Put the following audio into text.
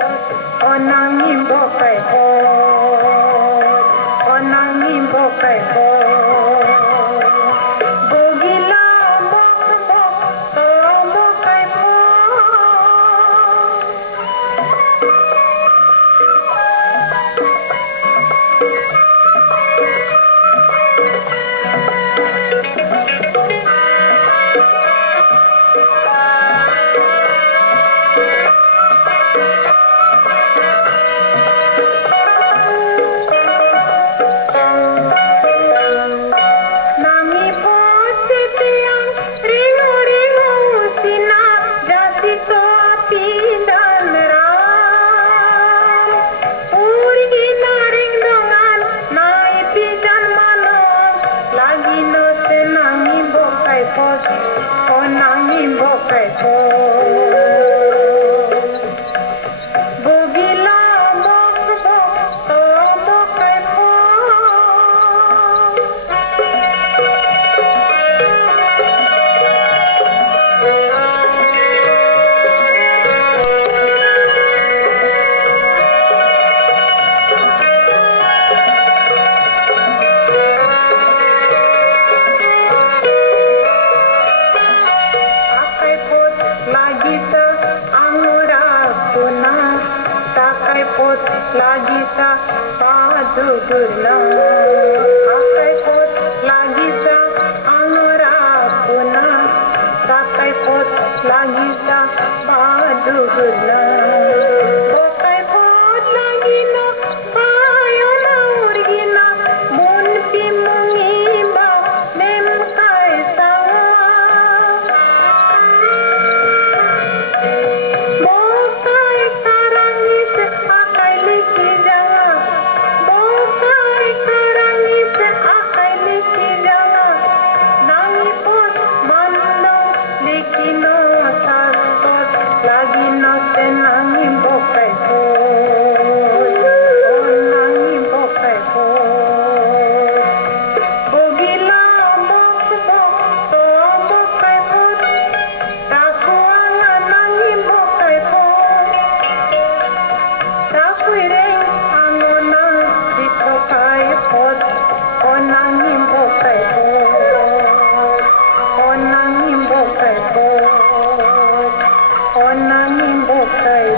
pot, onangin bokai pot, onangin bokai pot. Bogila bok bok, to bokai pot. Onangin bokai pot, bogila bok bok, to bokai pot. Pot lagi sa padu gurna, akai pot lagi sa angora puna, akai pot lagi sa padu gurna. Akai pot lagi na payo na urgina, bun pimungi ba mem kai sawa. Onangin bokai pot, onangin bokai.